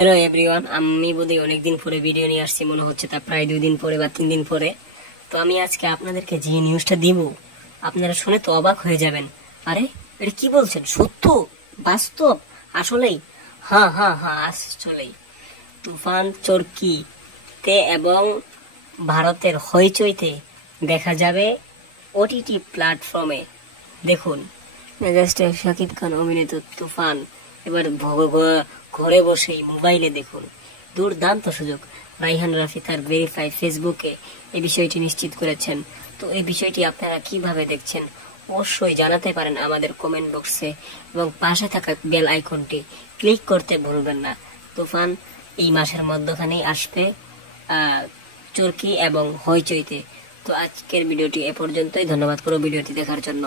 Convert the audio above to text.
Hello everyone, আমি বোধহয় অনেকদিন পরে ভিডিও নিয়ে আসছি, মনে হচ্ছে তা প্রায় 2 দিন পরে বা 3 দিন পরে। তো আমি আজকে আপনাদেরকে যে নিউজটা দিব আপনারা শুনে তো অবাক হয়ে যাবেন। আরে এটা কি বলছেন, সত্য, বাস্তব, আসলেই? হ্যাঁ হ্যাঁ হ্যাঁ, আসলেই তুফান চরকিতে এবং ভারতের হইচইতে দেখা যাবে ওটিটি প্ল্যাটফর্মে। দেখুন, মেগাস্টার শাকিব খান অভিনীত তুফান এবার ঘরে বসেই মোবাইলে দেখুন। দুর্দান্ত সুযোগ। রাইহান রাফি তার ভেরিফাইড ফেসবুকে এই বিষয়টি নিশ্চিত করেছেন। তো এই বিষয়টি আপনারা কিভাবে দেখছেন অবশ্যই জানাতে পারেন আমাদের কমেন্ট বক্সে, এবং পাশে থাকা বেল আইকনটি ক্লিক করতে ভুলবেন না। তুফান এই মাসের মধ্যখানেই আসবে চরকি এবং হইচইতে। তো আজকের ভিডিওটি এ পর্যন্তই। ধন্যবাদ পুরো ভিডিওটি দেখার জন্য।